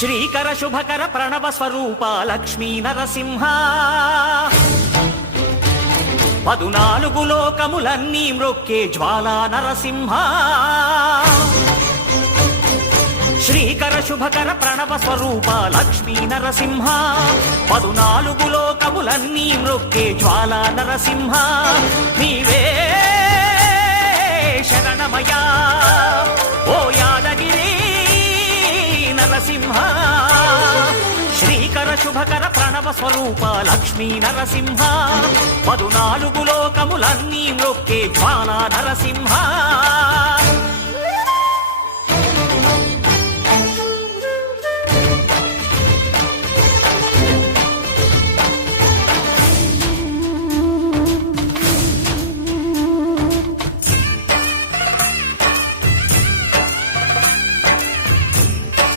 శ్రీకర శుభకర ప్రణవ స్వరూప లక్ష్మీ నరసింహ 14 లోకములన్నీ మ్రొక్కే జ్వాలా నరసింహ శ్రీకర శుభకర ప్రణవ స్వరూప లక్ష్మీ నరసింహ 14 లోకములన్నీ మ్రొక్కే జ్వాలా నరసింహ నీవే శరణమయా ఓ యాదగిరి నరసింహ శ్రీకర శుభకర ప్రణవ స్వరూప లక్ష్మీ నరసింహ 14 లోకములన్నీ మ్రొక్కే జ్వాలా నరసింహ